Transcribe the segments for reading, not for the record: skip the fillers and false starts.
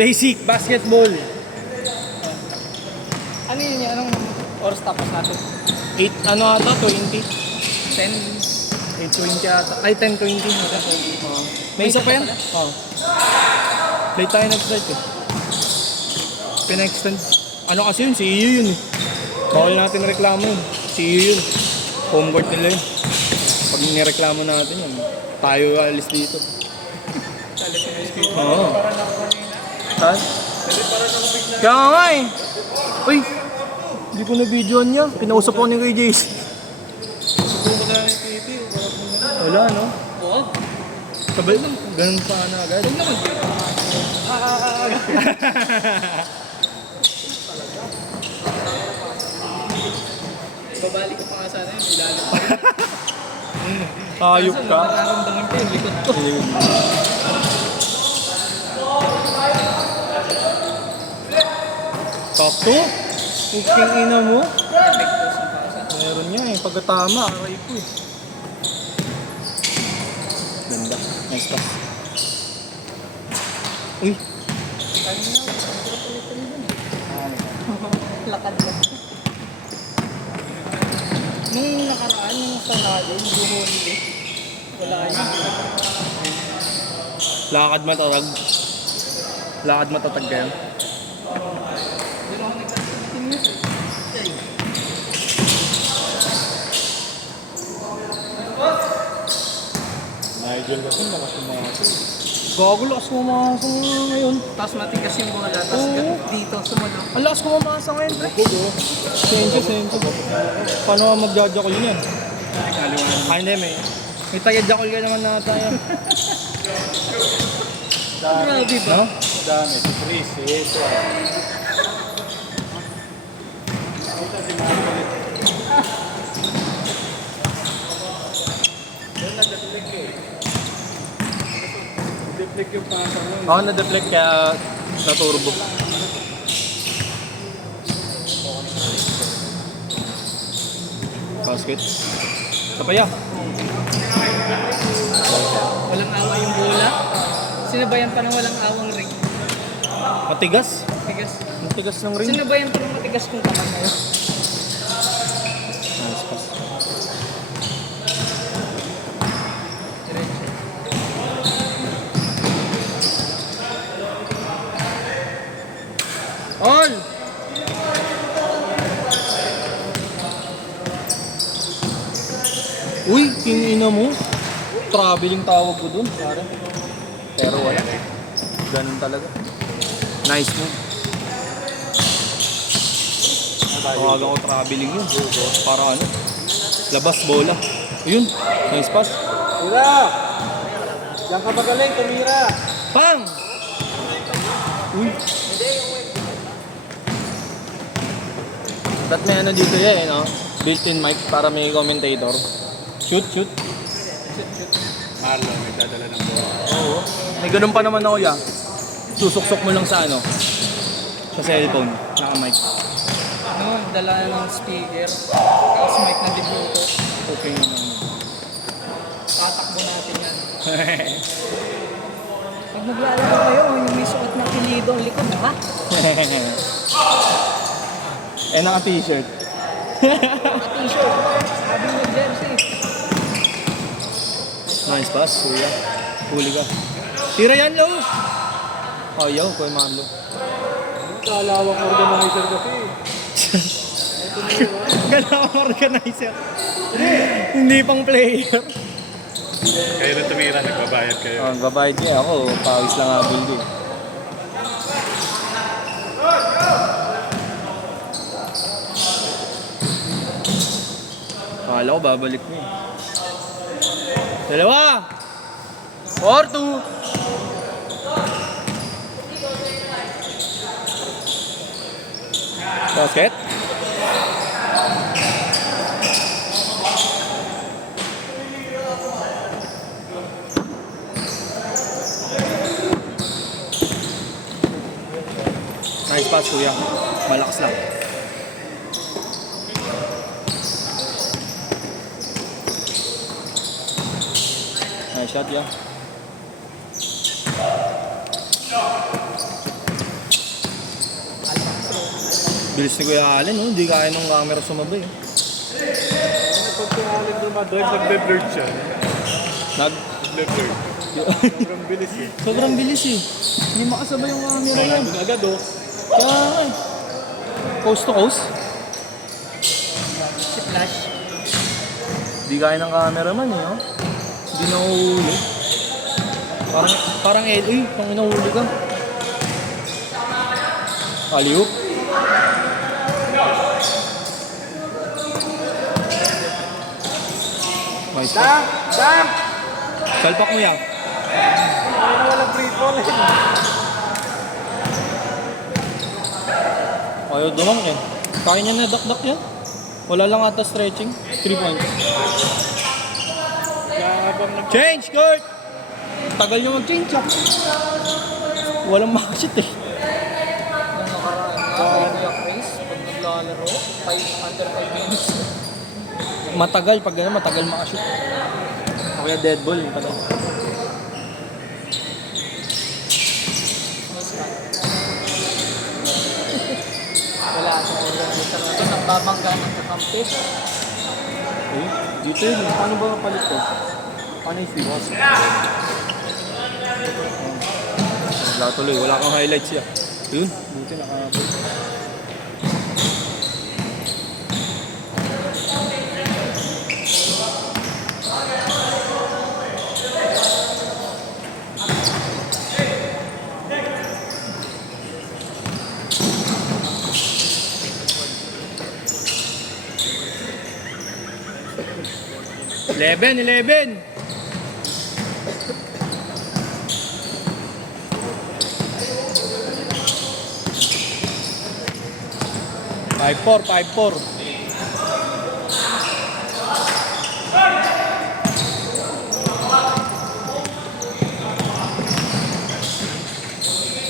Basic basketball. Ano yun yung anong oras tapos natin? 8, ano ata? 20? 10? 8:20 ata. Ay, 10:20. May isa pa yan? Oo. Late tayo nag-start eh. Pina-extend. Ano kasi yun? Si Iyo yun eh. Bawal natin reklamo yun. Si Iyo yun. Home court nila yun. Pag nireklamo natin yun, tayo alis dito. Oo. Ha? Kaya nga eh. Uy! Hindi ko na-videoan niya. Pinausap ko ni kay Jace. Wala, no? Oo. Sabay, ganun pa na agad. Huwag naman dito. Babalik ko pa nga sana yun. Ilalim pa rin. Ayop Kaso, ka. nararamdaman ko yung likod ko. Sakto. Puking ina mo. Nag-post Meron niya eh. Pagkatama, aray ko eh. Ganda. Nice pass. Uy. Lakad lang. Nung nakaraan, yung sa natin, buhuli. Wala yun. Lakad matatag. Lakad matatag ka yan. Doon ako nagtatingin. Nigel kasi lakas pumasok. Gago, lakas pumasok ngayon. Tapos matigas yung bola. Tapos Oo. dito, sumunod. Ang lakas pumasok ngayon, pre. Senso. Paano ka magjajakol yun yan? Ah, hindi, may taga-jakol ka naman na tayo. Grabe ba? No? Dami, si Chris, si Eso. Deflect yung pasok nun. Ako na-deflect kaya na-turbo. Basket. Sapaya. Walang awa yung bola. Sinabayan pa ng walang awang ring. Matigas. Matigas. Matigas ng ring. Sinabayan pa ng matigas kong kamay na yun. Nice pass. Diretso. On! Uy, kinina mo. Traveling tawag ko dun, pare. Pero wala. Ganun talaga. Nice move. Tawagan ko traveling yun. Para ano? Labas bola. Ayun, nice pass. Tira! Diyan ka magaling, tumira! Pang! Uy. Ba't may ano dito yan, no? Built-in mic para may commentator. Shoot. Marlon, may dadala ng bola. Oo. May ganun pa naman ako ya. Susuksok mo lang sa ano. Sa cellphone. Naka-mic. Ano, dala ng speaker. Tapos mic na dibuto. Okay naman. Tatakbo natin yan. Pag naglalaro kayo, yung may suot na kilido ang likod, ha? Eh, naka-t-shirt. T-shirt. Sabi mo jersey. Nice pass, kuya. Huli ka. Tira yan, Lo! Ayaw, Kuya Mando. Kalawang organizer kasi. Galawang organizer. Hindi pang player. Kayo na tumira, nagbabayad kayo. Babayad niya ako. Pawis lang habol din. Akala ko babalik mo eh. Dalawa! 4-2! Basket? Nice pass, kuya. Malakas lang. Nice shot, yeah. Bilis ni Kuya Allen, no? Hindi kaya ng camera sumabay. Eh. Pag si Allen dumadrive, nagbe-blurred siya. Nagbe-blurred. Sobrang bilis eh. Sobrang bilis eh. Hindi makasabay yung camera yan. Nandun agad oh. Kaya nga eh. Coast to coast. Si Flash. Hindi kaya ng cameraman eh, no? Hindi nahuhuli. Parang uy, pang inahuli ka. Alihoop. Nice pa. Dam! Salpak mo yan. Ay na walang free fall eh. Ayaw dumang eh. Kaya niya na dakdak yan. Wala lang ata stretching. 3 points. Kaya habang nag... Change, Kurt! Tagal nyo mag-change ah. Walang makashit eh. Nung nakaraan nga, Kuya Chris, pag naglalaro, 5 under 5 minutes. Matagal, pag gano'n, matagal makashoot. O kaya dead ball, yung tagal. Nice cut. Wala sa organizer na ito, nagbabangga ng kakampi. Eh, dito yun. Paano ba napalit ko? Paano yung siwas? Wala tuloy, wala kang highlights yan. Yun, buti nakabot. Eleven. Five four.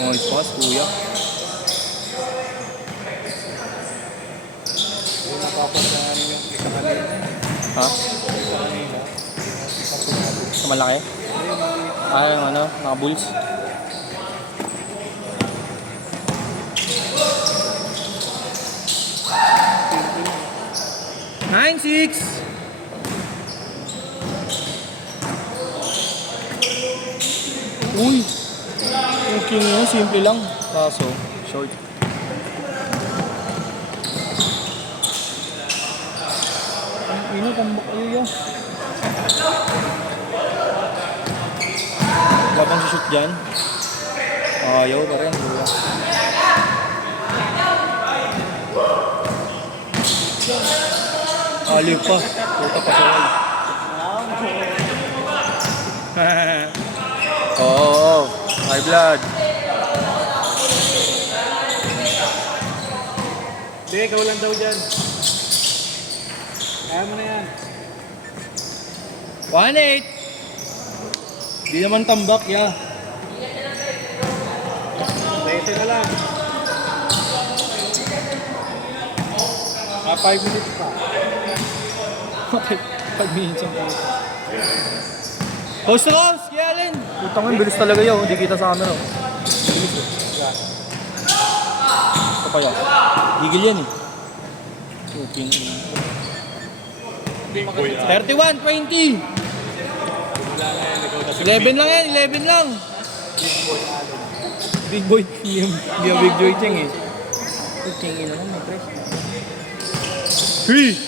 Nice pass, kuya. Napapasahan yung isa kanina. Ha? Sa malaki? Yung ano, naka-bulls. Nine, 6. Uy! Cooking yun, simple lang. Kaso, short. Ang ino, tambak kayo yan. Babang shoot dyan. Ayaw pa rin. Kuya. Aliw pa. Puta pa sa wall. Oo. High blood. Hindi, ikaw lang daw dyan. Kaya mo na yan. 1-8. Di naman tambak, ya. 20 na lang. 5 minutes pa. Okay, 5 minutes ang pala. Coast to coast, Allen! Putang nga, bilis talaga yun. Hindi kita sa camera. Bilis eh. Ito pa yun. Gigil yan eh. Cooking. Big boy 31-20! 11 lang yan, 11 lang! Big boy, hindi yung big boy cheng eh. Cooking ina mo, may press. 3!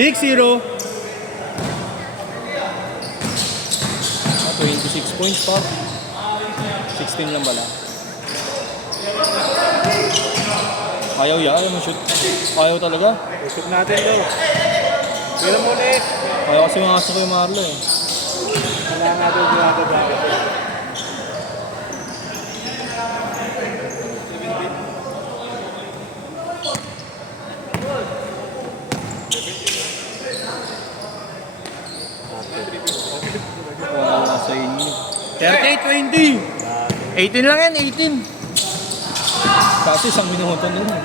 Six, 0. 26 points pa. 16 lang pala. Ayaw mo-shoot. Ayaw talaga. Usap natin daw. Pila mo ulit. Ayaw kasi mga aso ko yung Marlo eh. Wala nga daw ginagawa. Wala nasa inyo. 38-20. 18 lang yan, 18. Kasi isang minuto na lang.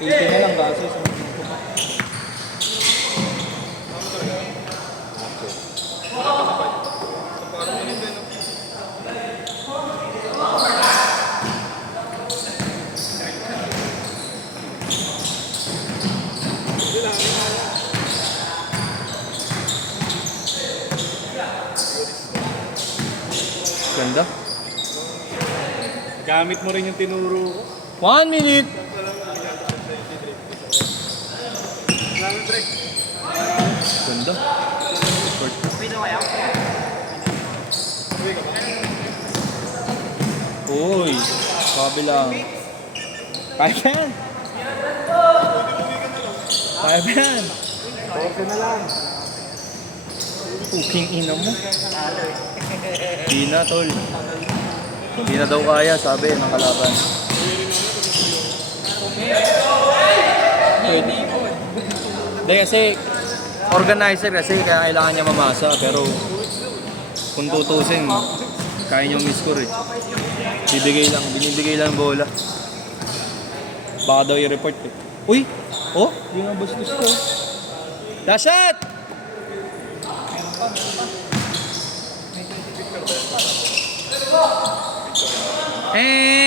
18 na lang kasi isang minuto pa. Ganda. Gamit mo rin yung tinuro ko. 1 minute. Ganda. Short. Uy, sabi lang. Kaya ba yan? Kaya ba yan? Okay na lang. Puking ina mo. Di na, tol. Hindi na daw kaya, sabi ng kalaban. Hindi kasi, organizer kasi, kaya kailangan niya mamasa. Pero, kung tutusin, kaya niyang miscore eh. Binibigay lang bola. Baka daw i-report eh. Uy! Oh! Yung ang bastos ko. Last shot! And